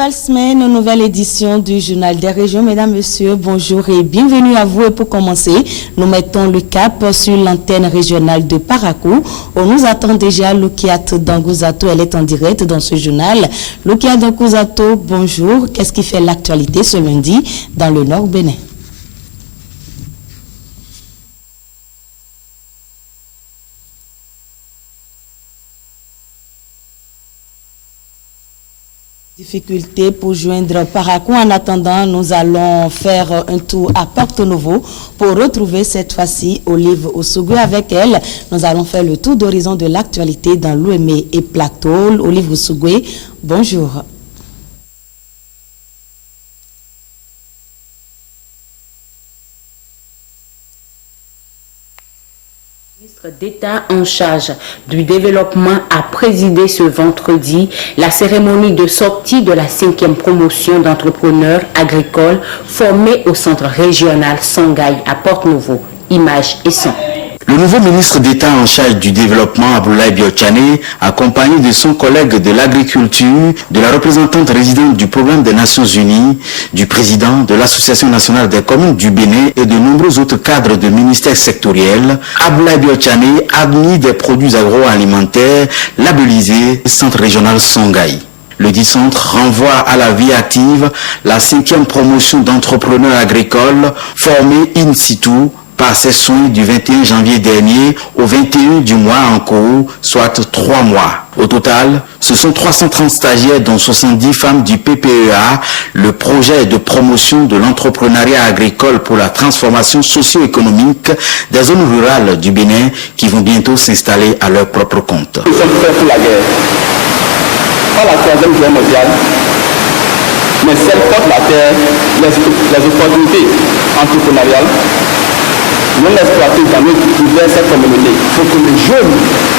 Nouvelle semaine, nouvelle édition du Journal des Régions. Mesdames, Messieurs, bonjour et bienvenue à vous. Et pour commencer, nous mettons le cap sur l'antenne régionale de Parakou. On nous attend déjà Lukiat Dangouzato. Elle est en direct dans ce journal. Lukiat Dangouzato, bonjour. Qu'est-ce qui fait l'actualité ce lundi dans le Nord Bénin? Difficulté pour joindre Parakou. En attendant, nous allons faire un tour à Porto-Novo pour retrouver cette fois-ci Olive Oussougoué. Avec elle, nous allons faire le tour d'horizon de l'actualité dans l'Ouémé et Plateau. Olive Oussougoué, bonjour. D'État en charge du développement a présidé ce vendredi la cérémonie de sortie de la 5e promotion d'entrepreneurs agricoles formés au centre régional Songhai à Porto-Novo. Images et son. Le nouveau ministre d'État en charge du développement, Aboulaye Biotchane, accompagné de son collègue de l'agriculture, de la représentante résidente du Programme des Nations Unies, du président de l'Association nationale des communes du Bénin et de nombreux autres cadres de ministères sectoriels, Aboulaye Biotchane a admis des produits agroalimentaires labellisés Centre régional Songhai. Le dit centre renvoie à la vie active la 5e promotion d'entrepreneurs agricoles formés in situ par ses soins du 21 janvier dernier au 21 du mois en cours, soit 3 mois. Au total, ce sont 330 stagiaires dont 70 femmes du PPEA, le projet de promotion de l'entrepreneuriat agricole pour la transformation socio-économique des zones rurales du Bénin qui vont bientôt s'installer à leur propre compte. Nous sommes prêts pour la guerre. Pas la 3e guerre mondiale, mais celle contre la terre, les opportunités entrepreneuriales. Non exploiter dans cette communauté. Il faut que les jeunes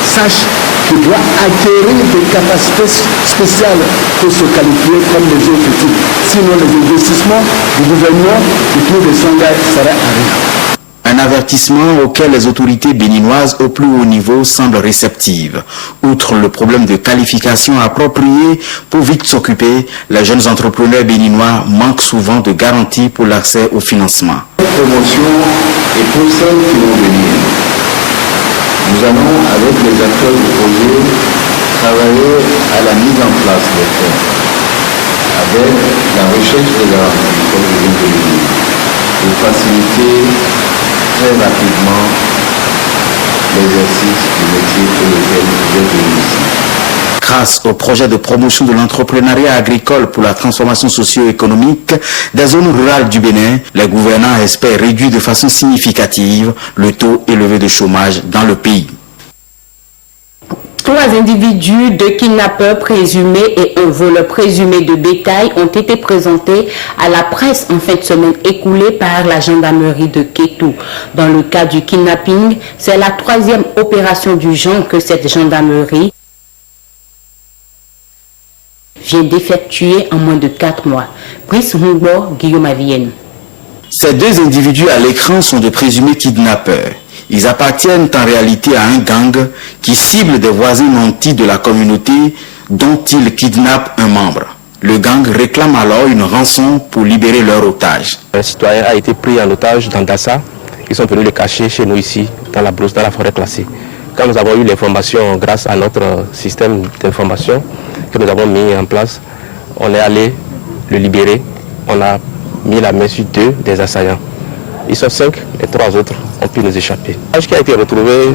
sachent qu'ils doivent acquérir des capacités spéciales pour se qualifier comme les autres études. Sinon, les investissements du gouvernement du club de Songhai seraient arrêtés. Un avertissement auquel les autorités béninoises au plus haut niveau semblent réceptives. Outre le problème de qualification appropriée pour vite s'occuper, les jeunes entrepreneurs béninois manquent souvent de garanties pour l'accès au financement. Promotion et pour celles qui vont venir. Nous allons, avec les acteurs du projet, travailler à la mise en place des fonds, avec la recherche de garanties, comme je viens de le dire, pour faciliter très rapidement l'exercice du métier pour lequel vous êtes venus ici. Grâce au projet de promotion de l'entrepreneuriat agricole pour la transformation socio-économique des zones rurales du Bénin, les gouvernants espèrent réduire de façon significative le taux élevé de chômage dans le pays. 3 individus, 2 kidnappeurs présumés et un voleur présumé de bétail ont été présentés à la presse en fin de semaine écoulée par la gendarmerie de Kétou. Dans le cas du kidnapping, c'est la 3e opération du genre que cette gendarmerie vient d'effectuer en moins de 4 mois. Brice Mungbo, Guillaume Avienne. Ces 2 individus à l'écran sont de présumés kidnappeurs. Ils appartiennent en réalité à un gang qui cible des voisins nantis de la communauté dont ils kidnappent un membre. Le gang réclame alors une rançon pour libérer leur otage. Un citoyen a été pris en otage dans Dassa. Ils sont venus le cacher chez nous ici, dans la brousse, dans la forêt classée. Quand nous avons eu l'information grâce à notre système d'information que nous avons mis en place, on est allé le libérer. On a mis la main sur 2 des assaillants. Ils sont 5 et 3 autres ont pu nous échapper. Ce qui a été retrouvé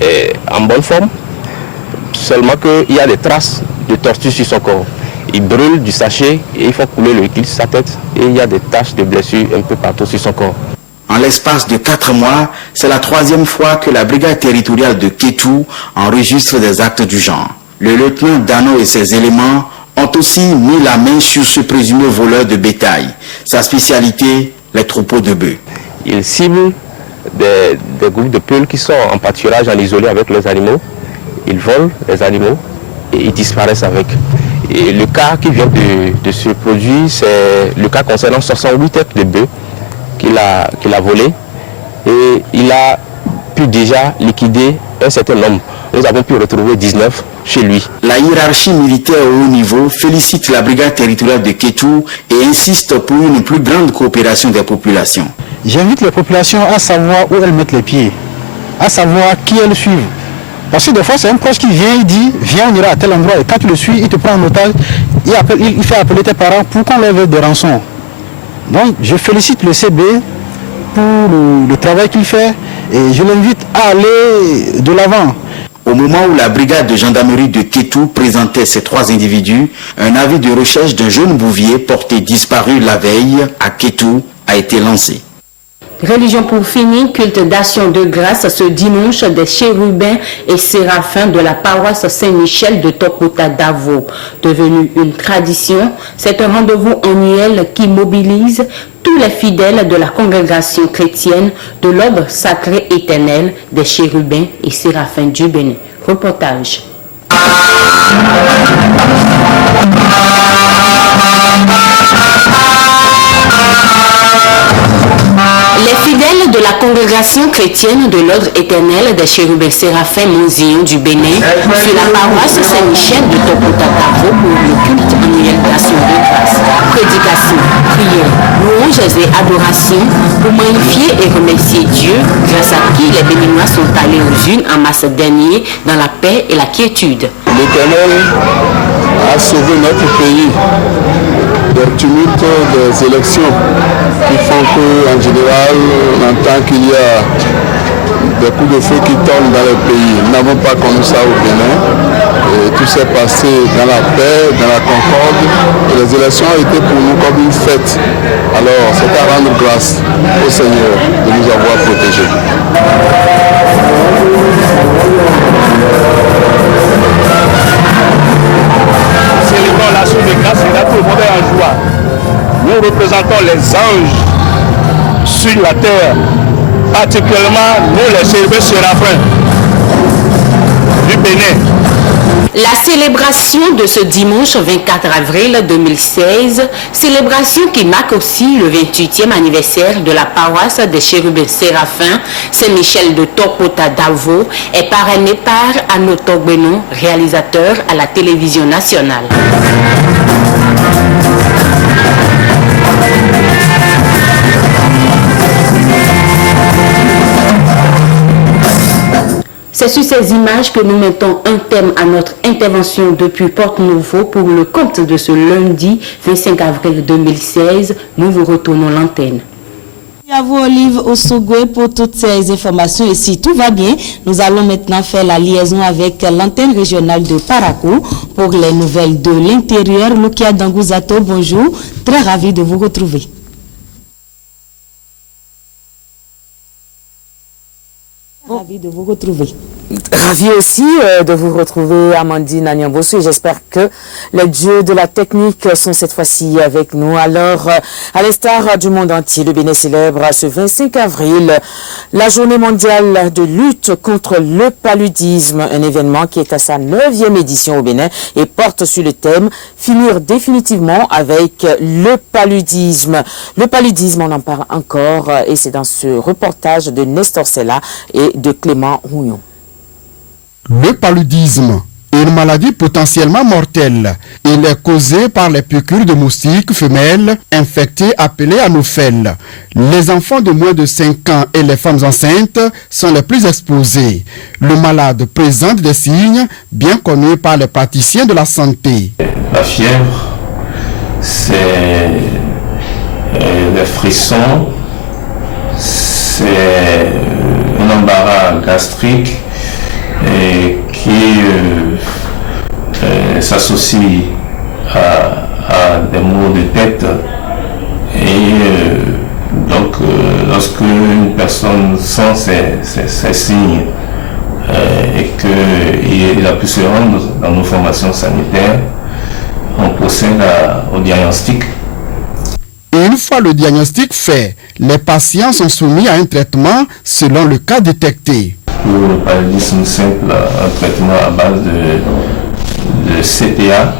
est en bonne forme, seulement qu'il y a des traces de torture sur son corps. Il brûle du sachet et il faut couler le liquide sur sa tête et il y a des taches de blessures un peu partout sur son corps. En l'espace de 4 mois, c'est la 3e fois que la brigade territoriale de Kétou enregistre des actes du genre. Le lieutenant Dano et ses éléments ont aussi mis la main sur ce présumé voleur de bétail. Sa spécialité, les troupeaux de bœufs. Ils ciblent des groupes de peuls qui sont en pâturage, en isolé avec leurs animaux. Ils volent les animaux et ils disparaissent avec. Et le cas qui vient de se produire, c'est le cas concernant 68 têtes de bœufs qu'il a volé. Et il a pu déjà liquider un certain nombre. Nous avons pu retrouver 19 chez lui. La hiérarchie militaire au haut niveau félicite la brigade territoriale de Kétou et insiste pour une plus grande coopération des populations. J'invite les populations à savoir où elles mettent les pieds, à savoir qui elles suivent. Parce que des fois, c'est un proche qui vient, il dit, viens, on ira à tel endroit, et quand tu le suis, il te prend en otage, il fait appeler tes parents pour qu'on leur veuille des rançons. Donc, je félicite le CB pour le travail qu'il fait, et je l'invite à aller de l'avant. Au moment où la brigade de gendarmerie de Kétou présentait ces 3 individus, un avis de recherche d'un jeune bouvier porté disparu la veille à Kétou a été lancé. Religion pour finir, culte d'action de grâce ce dimanche des chérubins et séraphins de la paroisse Saint-Michel de Tokota Davo. Devenu une tradition, c'est un rendez-vous annuel qui mobilise tous les fidèles de la congrégation chrétienne de l'ordre sacré éternel des chérubins et séraphins du Bénin. Reportage. Les fidèles de la congrégation chrétienne de l'ordre éternel des chérubins séraphins Monzion du Bénin sur la paroisse Saint-Michel de Tokota Davo pour le culte annuel d'action de grâce, prédication, prière, louanges et adorations pour magnifier et remercier Dieu grâce à qui les Béninois sont allés aux unes en mars dernier dans la paix et la quiétude. L'Éternel a sauvé notre pays des tumultes des élections qui font qu'en général, on entend qu'il y a des coups de feu qui tombent dans le pays. Nous n'avons pas connu ça au Bénin. Et tout s'est passé dans la paix, dans la concorde. Et les élections ont été pour nous comme une fête. Alors, c'est à rendre grâce au Seigneur de nous avoir protégés. Célébrons l'action de grâce et là tout le monde est en joie. Nous représentons les anges sur la terre, particulièrement nous les chérubins séraphins du Bénin. La célébration de ce dimanche 24 avril 2016, célébration qui marque aussi le 28e anniversaire de la paroisse des chérubins séraphins Saint-Michel de Tokota Davo, est parrainée par Anoto Benon, réalisateur à la télévision nationale. C'est sur ces images que nous mettons un thème à notre intervention depuis Porte-Nouveau pour le compte de ce lundi 25 avril 2016. Nous vous retournons l'antenne. Merci à vous Olive Osogwe pour toutes ces informations et si tout va bien, nous allons maintenant faire la liaison avec l'antenne régionale de Parakou pour les nouvelles de l'intérieur. Lukia Dangouzato, bonjour, très ravi de vous retrouver. Ravi de vous retrouver. Ravi aussi de vous retrouver, Amandine Agnambosso, et j'espère que les dieux de la technique sont cette fois-ci avec nous. Alors, à l'instar du monde entier, le Bénin célèbre ce 25 avril la journée mondiale de lutte contre le paludisme, un événement qui est à sa 9e édition au Bénin et porte sur le thème « Finir définitivement avec le paludisme ». Le paludisme, on en parle encore et c'est dans ce reportage de Nestor Sella et de Clément Rouillon. Le paludisme est une maladie potentiellement mortelle. Il est causé par les piqûres de moustiques femelles infectées appelées anophèles. Les enfants de moins de 5 ans et les femmes enceintes sont les plus exposés. Le malade présente des signes bien connus par les praticiens de la santé. La fièvre, c'est les frissons, c'est un embarras gastrique et qui s'associe à des maux de tête. Et donc, lorsque une personne sent ces signes et qu'il a pu se rendre dans nos formations sanitaires, on procède au diagnostic. Une fois le diagnostic fait, les patients sont soumis à un traitement selon le cas détecté. Pour le paludisme simple, un traitement à base de CTA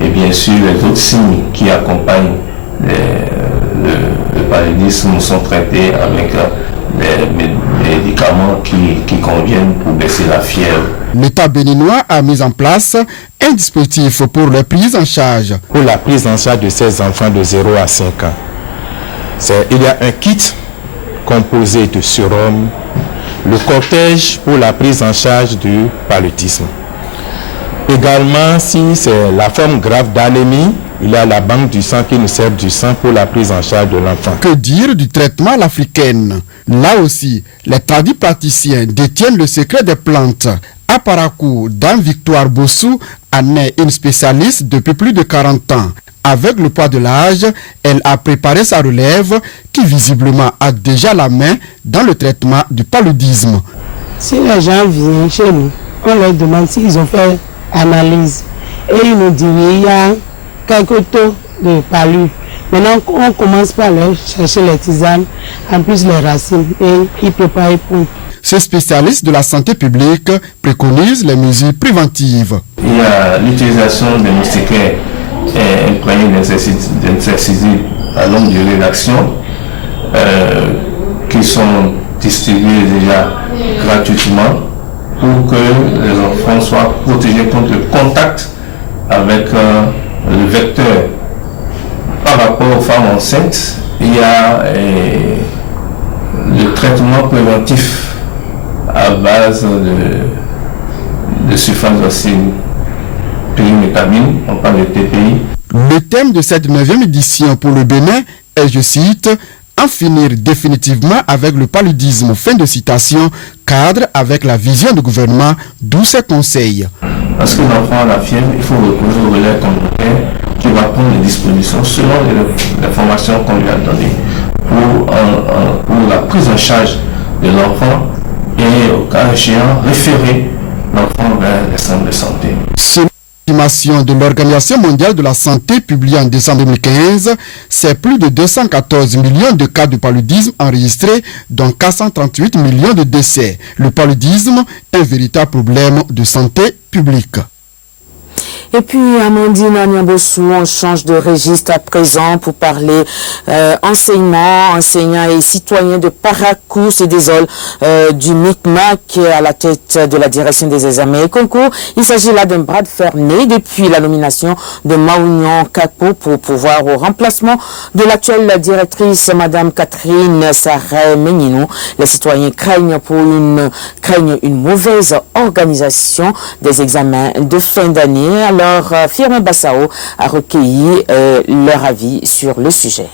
et bien sûr les autres signes qui accompagnent le paludisme sont traités avec des médicaments qui conviennent pour baisser la fièvre L'État béninois a mis en place un dispositif pour leur prise en charge. Pour la prise en charge de ces enfants de 0 à 5 ans, il y a un kit composé de sérum, le cortège pour la prise en charge du paludisme. Également, si c'est la forme grave d'anémie, il y a la banque du sang qui nous sert du sang pour la prise en charge de l'enfant. Que dire du traitement à l'africaine? Là aussi, les tradipraticiens détiennent le secret des plantes. À Parakou, Dame Victoire Bossou en est une spécialiste depuis plus de 40 ans. Avec le poids de l'âge, elle a préparé sa relève qui visiblement a déjà la main dans le traitement du paludisme. Si les gens viennent chez nous, on leur demande s'ils ont fait analyse et ils nous disent il y a quelques taux de palu. Maintenant, on commence par leur chercher les tisanes, en plus les racines, et ils préparent pour. Ces spécialistes de la santé publique préconisent les mesures préventives. Il y a l'utilisation des moustiquaires imprégnés d'insecticides à longue durée d'action qui sont distribués déjà gratuitement pour que les enfants soient protégés contre le contact avec le vecteur. Par rapport aux femmes enceintes, il y a le traitement préventif à base de sulfadoxine pyrimétamine, on parle de TPI. Le thème de cette 9e édition pour le Bénin est, je cite, « En finir définitivement avec le paludisme », fin de citation, cadre avec la vision du gouvernement, d'où ces conseils. Parce que l'enfant a la fièvre, il faut recourir au relais communautaire qui va prendre les dispositions selon les formations qu'on lui a données pour la prise en charge de l'enfant et au cas échéant référer l'enfant vers les centres de santé. Selon l'estimation de l'Organisation mondiale de la santé publiée en décembre 2015, c'est plus de 214 millions de cas de paludisme enregistrés, dont 438 millions de décès. Le paludisme est un véritable problème de santé publique. Et puis, Amandine Agnan-Bossou, on change de registre à présent pour parler enseignants et citoyens de Parakou se désolent du micmac à la tête de la direction des examens et concours. Il s'agit là d'un bras de fer né depuis la nomination de Maounian Kakpo pour pouvoir au remplacement de l'actuelle directrice, Madame Catherine Sarré-Méninou. Les citoyens craignent une mauvaise organisation des examens de fin d'année. Alors, Firmin Bassao a recueilli leur avis sur le sujet.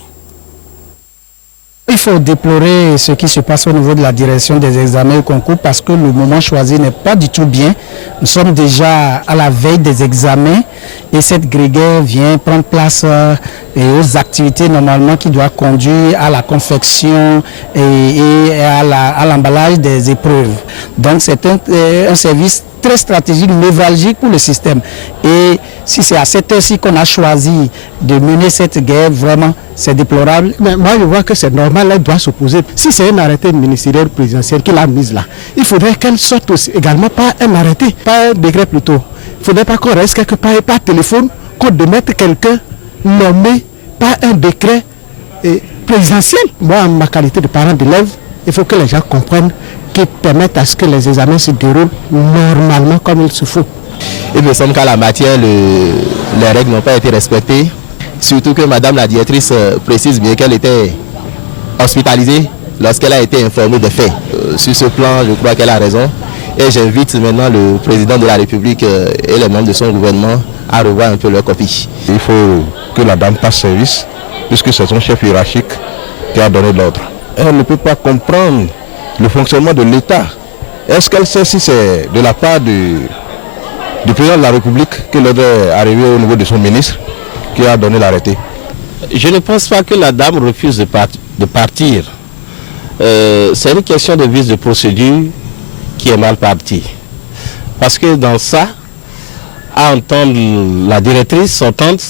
Il faut déplorer ce qui se passe au niveau de la direction des examens et concours parce que le moment choisi n'est pas du tout bien. Nous sommes déjà à la veille des examens et cette grégaire vient prendre place aux activités normalement qui doivent conduire à la confection et à l'emballage des épreuves. Donc c'est un service très stratégique, névralgique pour le système. Et si c'est à cette heure-ci qu'on a choisi de mener cette guerre, vraiment, c'est déplorable. Mais moi, je vois que c'est normal, elle doit s'opposer. Si c'est un arrêté ministériel présidentiel qui l'a mise là, il faudrait qu'elle sorte aussi, également pas un arrêté, pas un décret plutôt. Il ne faudrait pas qu'on reste quelque part et par téléphone, qu'on démette quelqu'un nommé par un décret présidentiel. Moi, en ma qualité de parent d'élève, il faut que les gens comprennent qui permettent à ce que les examens se déroulent normalement comme il se faut. Il me semble qu'à la matière, les règles n'ont pas été respectées. Surtout que Madame la directrice précise bien qu'elle était hospitalisée lorsqu'elle a été informée des faits. Sur ce plan, je crois qu'elle a raison. Et j'invite maintenant le président de la République et les membres de son gouvernement à revoir un peu leur copie. Il faut que la dame passe service, puisque c'est son chef hiérarchique qui a donné l'ordre. Elle ne peut pas comprendre le fonctionnement de l'État. Est-ce qu'elle sait si c'est de la part du président de la République que l'ordre est arrivé au niveau de son ministre qui a donné l'arrêté? Je ne pense pas que la dame refuse de partir. C'est une question de vice de procédure qui est mal partie. Parce que dans ça, à entendre la directrice sortante,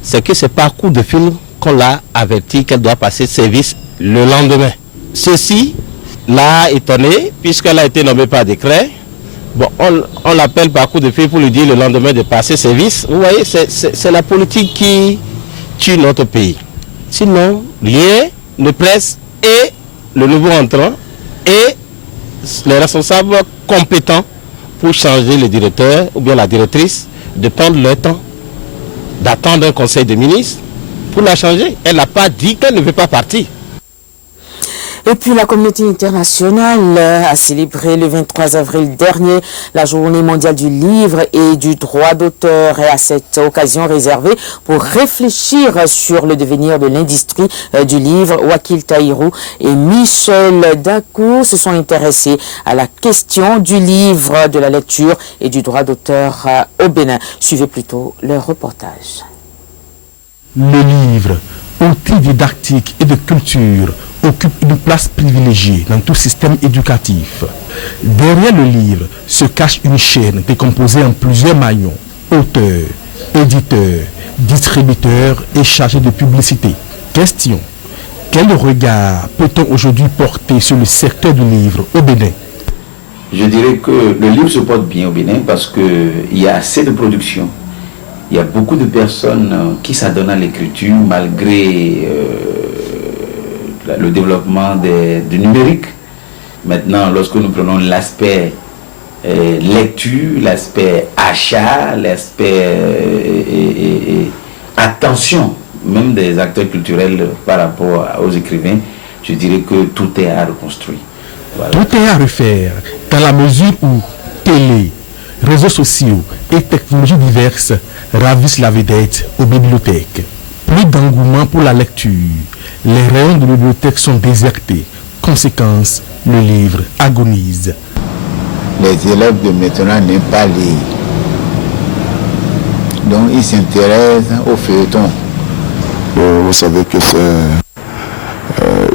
c'est que c'est par coup de fil qu'on l'a averti qu'elle doit passer service le lendemain. Ceci l'a étonnée, puisqu'elle a été nommée par décret. Bon, on l'appelle par coup de fil pour lui dire le lendemain de passer service. Vous voyez, c'est la politique qui tue notre pays. Sinon, rien ne presse et le nouveau entrant et les responsables compétents pour changer le directeur ou bien la directrice de prendre le temps d'attendre un conseil de ministres pour la changer. Elle n'a pas dit qu'elle ne veut pas partir. Et puis la communauté internationale a célébré le 23 avril dernier la journée mondiale du livre et du droit d'auteur. Et à cette occasion réservée pour réfléchir sur le devenir de l'industrie du livre, Wakil Tahirou et Michel Dakou se sont intéressés à la question du livre, de la lecture et du droit d'auteur au Bénin. Suivez plutôt leur reportage. Le livre, outil didactique et de culture, occupe une place privilégiée dans tout système éducatif. Derrière le livre se cache une chaîne décomposée en plusieurs maillons, auteurs, éditeurs, distributeurs et chargés de publicité. Question: quel regard peut-on aujourd'hui porter sur le secteur du livre au Bénin? Je dirais que le livre se porte bien au Bénin parce qu'il y a assez de production. Il y a beaucoup de personnes qui s'adonnent à l'écriture malgré le développement du numérique. Maintenant, lorsque nous prenons l'aspect lecture, l'aspect achat, l'aspect attention, même des acteurs culturels par rapport aux écrivains, je dirais que tout est à reconstruire. Voilà. Tout est à refaire dans la mesure où télé, réseaux sociaux et technologies diverses ravissent la vedette aux bibliothèques. Plus d'engouement pour la lecture. Les rayons de bibliothèque sont désertés. Conséquence, le livre agonise. Les élèves de maintenant n'aiment pas lire. Donc ils s'intéressent au feuilleton. Vous savez que c'est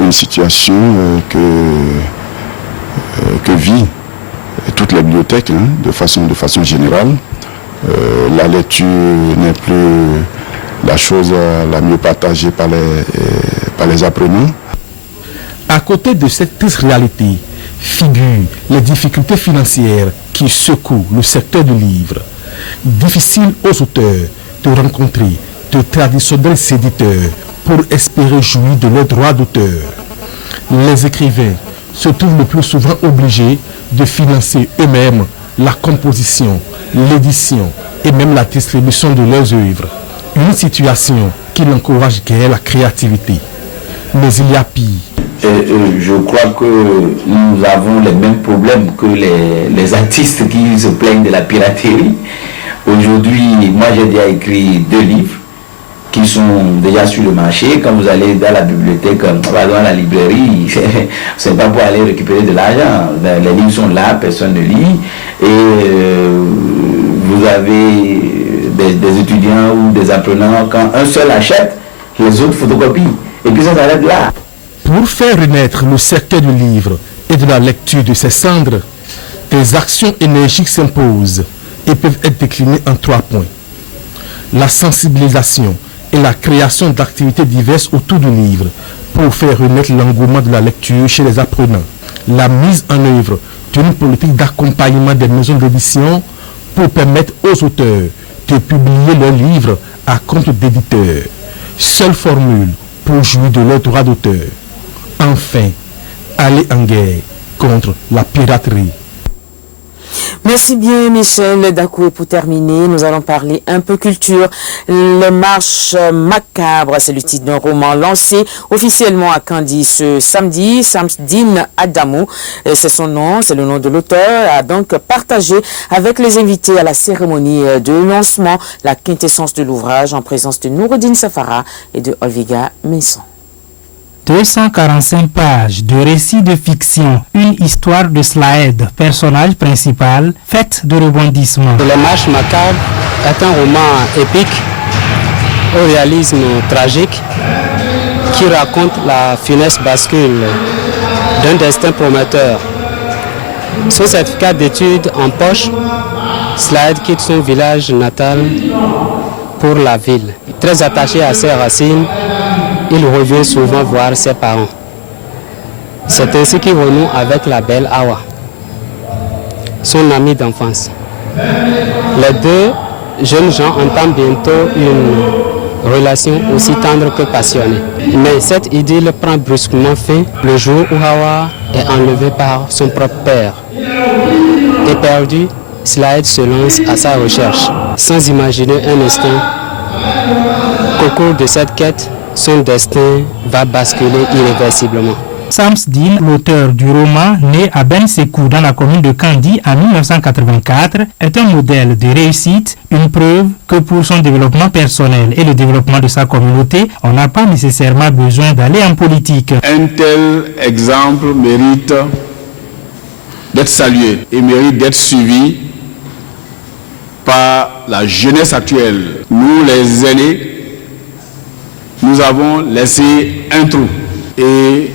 une situation que vit toute la bibliothèque de façon générale. La lecture n'est plus la chose la mieux partagée par les apprenants. À côté de cette triste réalité, figurent les difficultés financières qui secouent le secteur du livre. Difficile aux auteurs de rencontrer de traditionnels éditeurs pour espérer jouir de leurs droits d'auteur. Les écrivains se trouvent le plus souvent obligés de financer eux-mêmes la composition, l'édition et même la distribution de leurs œuvres. Une situation qui n'encourage guère la créativité. Mais il y a pire. Je crois que nous avons les mêmes problèmes que les artistes qui se plaignent de la piraterie. Aujourd'hui, moi j'ai déjà écrit 2 livres qui sont déjà sur le marché. Quand vous allez dans la bibliothèque, dans la librairie, c'est pas pour aller récupérer de l'argent. Les livres sont là, personne ne lit. Et vous avez des étudiants ou des apprenants, quand un seul achète, les autres photocopient. Et puis ça s'arrête là. Pour faire renaître le secteur du livre et de la lecture de ses cendres, des actions énergiques s'imposent et peuvent être déclinées en 3 points. La sensibilisation et la création d'activités diverses autour du livre pour faire renaître l'engouement de la lecture chez les apprenants. La mise en œuvre d'une politique d'accompagnement des maisons d'édition pour permettre aux auteurs de publier leurs livres à compte d'éditeurs. Seule formule pour jouir de leurs droits d'auteur. Enfin, aller en guerre contre la piraterie. Merci bien Michel Dakou. Et pour terminer, nous allons parler un peu culture. Les marches macabres, c'est le titre d'un roman lancé officiellement à Kandi ce samedi. Samsdine Adamou, c'est son nom, c'est le nom de l'auteur, a donc partagé avec les invités à la cérémonie de lancement la quintessence de l'ouvrage en présence de Noureddine Safara et de Olviga Messon. 245 pages de récits de fiction, une histoire de Slaed, personnage principal, faite de rebondissements. Les marches macabres est un roman épique au réalisme tragique qui raconte la funeste bascule d'un destin prometteur. Son certificat d'études en poche, Slaed quitte son village natal pour la ville. Très attaché à ses racines, il revient souvent voir ses parents. C'est ainsi qu'il renoue avec la belle Awa, son amie d'enfance. Les 2 jeunes gens entament bientôt une relation aussi tendre que passionnée. Mais cette idylle prend brusquement fin le jour où Awa est enlevée par son propre père. Éperdue, cela aide se lance à sa recherche, sans imaginer un instant qu'au cours de cette quête, son destin va basculer irréversiblement. Samsdine, l'auteur du roman né à Ben Sekou dans la commune de Kandi en 1984, est un modèle de réussite, une preuve que pour son développement personnel et le développement de sa communauté, on n'a pas nécessairement besoin d'aller en politique. Un tel exemple mérite d'être salué et mérite d'être suivi par la jeunesse actuelle. Nous, les aînés, nous avons laissé un trou et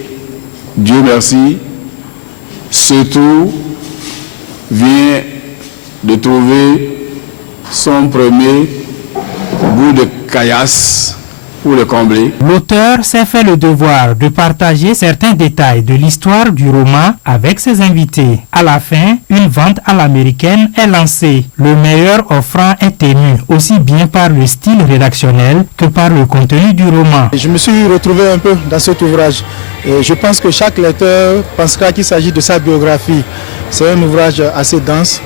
Dieu merci, ce trou vient de trouver son premier bout de caillasse pour le combler. L'auteur s'est fait le devoir de partager certains détails de l'histoire du roman avec ses invités. À la fin, une vente à l'américaine est lancée. Le meilleur offrant est ému aussi bien par le style rédactionnel que par le contenu du roman. Je me suis retrouvé un peu dans cet ouvrage. Et je pense que chaque lecteur pensera qu'il s'agit de sa biographie. C'est un ouvrage assez dense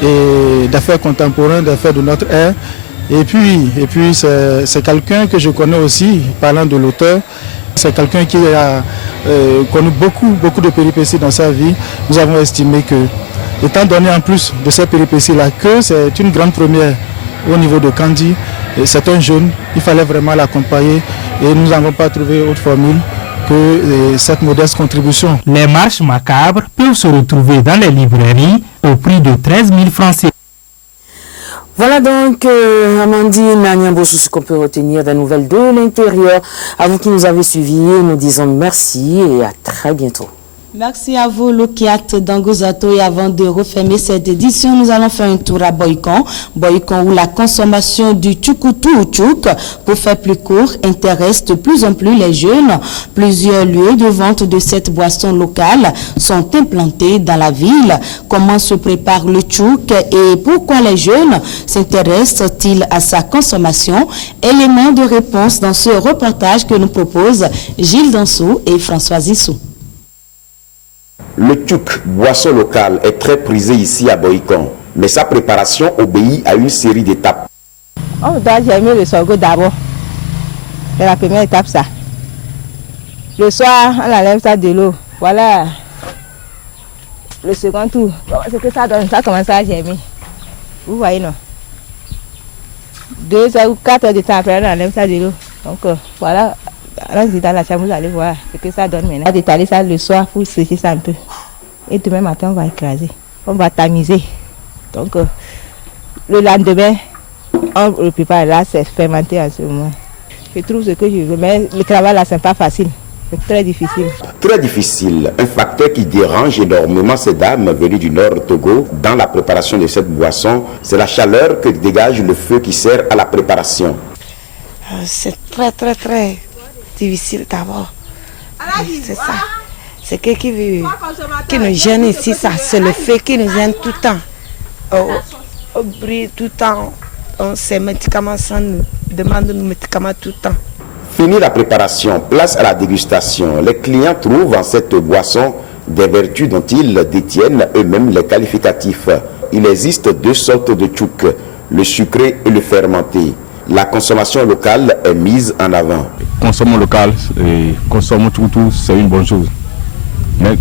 et d'affaires contemporaines, d'affaires de notre ère. Et puis c'est quelqu'un que je connais aussi, parlant de l'auteur. C'est quelqu'un qui a connu beaucoup de péripéties dans sa vie. Nous avons estimé que, étant donné en plus de ces péripéties-là, que c'est une grande première au niveau de Kandi. C'est un jeune, il fallait vraiment l'accompagner et nous n'avons pas trouvé autre formule que cette modeste contribution. Les marches macabres peuvent se retrouver dans les librairies au prix de 13 000 francs. Voilà donc, Amandine Niambossou, ce qu'on peut retenir des nouvelles de l'intérieur. À vous qui nous avez suivis, nous disons merci et à très bientôt. Merci à vous, Lokiat Dangozato. Et avant de refermer cette édition, nous allons faire un tour à Boycon. Boycon, où la consommation du tchoukoutou ou tchouk, pour faire plus court, intéresse de plus en plus les jeunes. Plusieurs lieux de vente de cette boisson locale sont implantés dans la ville. Comment se prépare le tchouk et pourquoi les jeunes s'intéressent-ils à sa consommation? Élément de réponse dans ce reportage que nous proposent Gilles Dansou et François Zissou. Le tchouk, boisson locale, est très prisé ici à Boycon, mais sa préparation obéit à une série d'étapes. On doit germer le sorgho d'abord. C'est la première étape, ça. Le soir, on enlève ça de l'eau. Voilà le second tour. Ce que ça donne, ça commence à germer. Vous voyez, non? 2 heures ou 4 heures de temps après, on enlève ça de l'eau. Donc, voilà. Alors, dans la chambre, vous allez voir ce que ça donne maintenant. On va détaler ça le soir pour sécher ça un peu. Et demain matin, on va écraser. On va tamiser. Donc, le lendemain, on le prépare. Là, c'est fermenté en ce moment. Je trouve ce que je veux, mais le travail là, c'est pas facile. C'est très difficile. Très difficile. Un facteur qui dérange énormément ces dames venues du nord Togo dans la préparation de cette boisson, c'est la chaleur que dégage le feu qui sert à la préparation. C'est très difficile d'abord. C'est ça. C'est ce qui nous gêne ici, ça. C'est le fait qui nous gêne tout le temps. On brille tout le temps. On sait médicaments, ça nous demande nos médicaments tout le temps. Fini la préparation, place à la dégustation. Les clients trouvent en cette boisson des vertus dont ils détiennent eux-mêmes les qualificatifs. Il existe 2 sortes de tchouk, le sucré et le fermenté. La consommation locale est mise en avant. Consommons local et consommons tout, c'est une bonne chose. Mais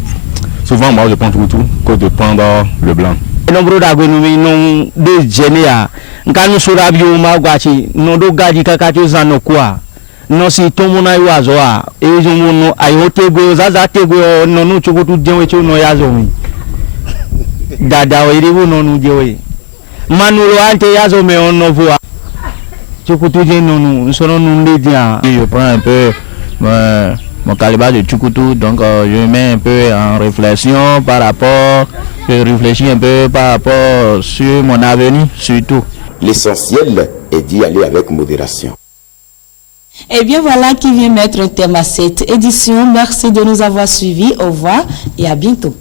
souvent, moi, je prends tout que de prendre le blanc. Nombre d'agronomies non de généa. Quand nous sommes à Biomaguachi, nous devons garder quelque chose en quoi. Non, si tout le monde a eu à zoa, et nous avons été go, non, nous avons tout dit, nous avons Dada, nous nous dit. Manulo ante yazo me on no voit. Je prends un peu mon calibre de tchoukoutou, donc je mets un peu en réflexion je réfléchis un peu par rapport sur mon avenir surtout. L'essentiel est d'y aller avec modération. Et bien voilà qui vient mettre un terme à cette édition. Merci de nous avoir suivis. Au revoir et à bientôt.